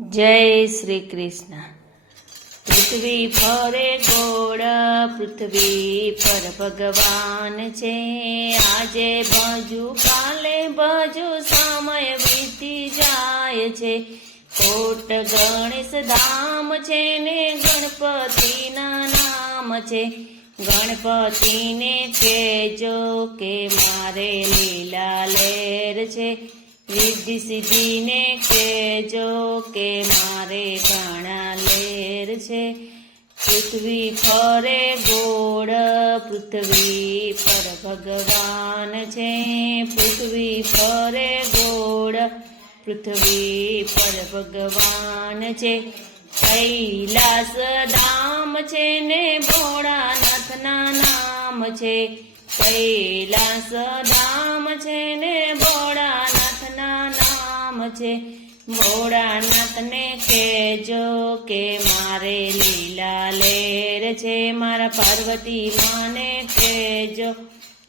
जय श्री कृष्ण। पृथ्वी फरे गोળ, पृथ्वी पर भगवान छे। आजे बाजू काले बाजू समय वीती जाय छे। कोट गणेश धाम छे ने गणपति ना नाम छे। गणपति ने कहेजो के मारे लीला लेर छे। रिद्धि सिद्धि ने कहेजो के मारे घणा लेर छे। पृथ्वी फरे गोળ, पृथ्वी पर भगवान छे। पृथ्वी फरे गोળ, पृथ्वी पर भगवान छे। कैलास धाम छे ने भोळानाथ ना नाम छे। कैलास धाम छे ने भोळानाथ ना नाम छे। भोळानाथ ने कहेजो के मारे लीला लेर छे। मारा पार्वती माने कहेजो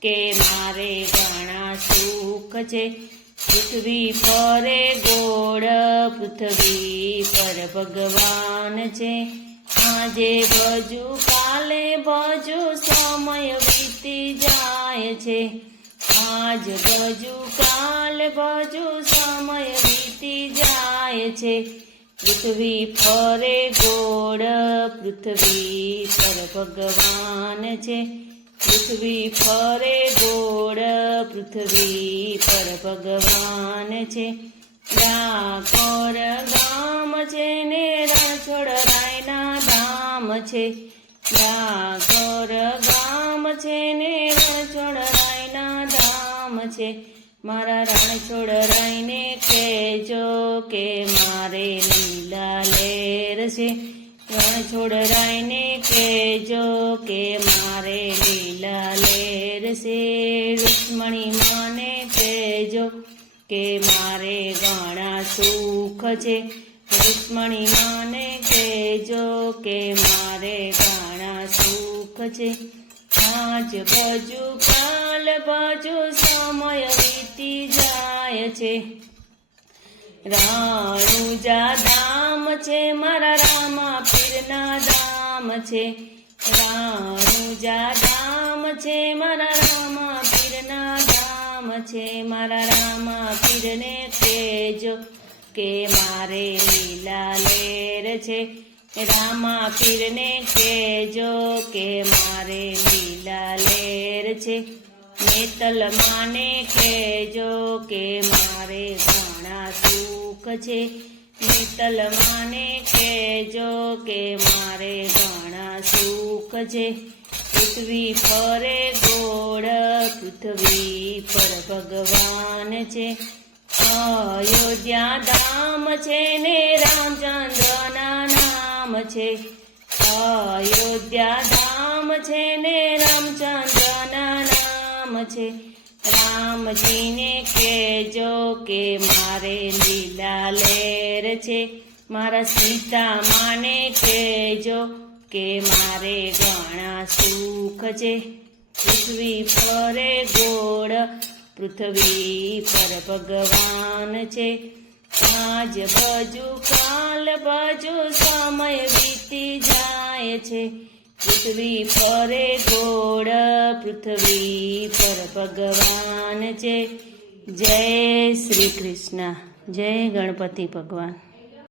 के मारे घणा सुख छे। पृथ्वी फरे गोળ, पृथ्वी पर भगवान छे। आजे बाजू काले बाजू समय वीती जाय छे। आज बाजू काल बाजू समय वीती जाय छे। पृथ्वी फरे गोળ, पृथ्वी पर भगवान छे। पृथ्वी फरे गोળ, पृथ्वी पर भगवान छे। ડાકોર ગામ છે ને રણછોડરાયના ધામ છે। ડાકોર ગામ છે ને રણછોડરાયના ધામ છે। મારા રણછોડરાયને કહેજો કે મારે લીલા લેર છે। રણછોડરાયને કહેજો કે મારે લીલા લેર છે। રૂક્ષ્મણી માને કહેજો કે મારે ઘણા સુખ છે। રૂક્ષ્મણી માને કહેજો કે મારે ઘણા સુખ છે। આજ બાજુ કાલ બાજુ સમય વીતી જાય છે। રાણુજા ધામ છે મારા રામા પીરના ધામ છે। રાણુજા ધામ છે મારા રામા પીરના ધામ છે। મારા રામા પીરને કહેજો કે મારે લીલા લેર છે। રામા પીરને કહેજો કે મારે લીલા લેર છે। નેતલ માને કહેજો કે મારે ઘણા સુખ છે। નેતલ માને કહેજો કે મારે ઘણા સુખ છે। પૃથ્વી ફરે ગોળ, પૃથ્વી પર ભગવાન છે। અયોધ્યા ધામ છે ને રામચંદ્રના નામ છે। અયોધ્યા ધામ છે ને રામચંદ્રના નામ છે। રામજીને કહેજો કે મારે લીલા લેર છે। મારા સીતા માને કહેજો કે મારે ઘણા સુખ છે। પૃથ્વી ફરે ગોળ, પૃથ્વી પર ભગવાન છે। આજ બાજુ કાલ બાજુ સમય વીતી જાય છે। પૃથ્વી ફરે ગોળ, પૃથ્વી પર ભગવાન છે। જય શ્રી કૃષ્ણ। જય ગણપતિ ભગવાન।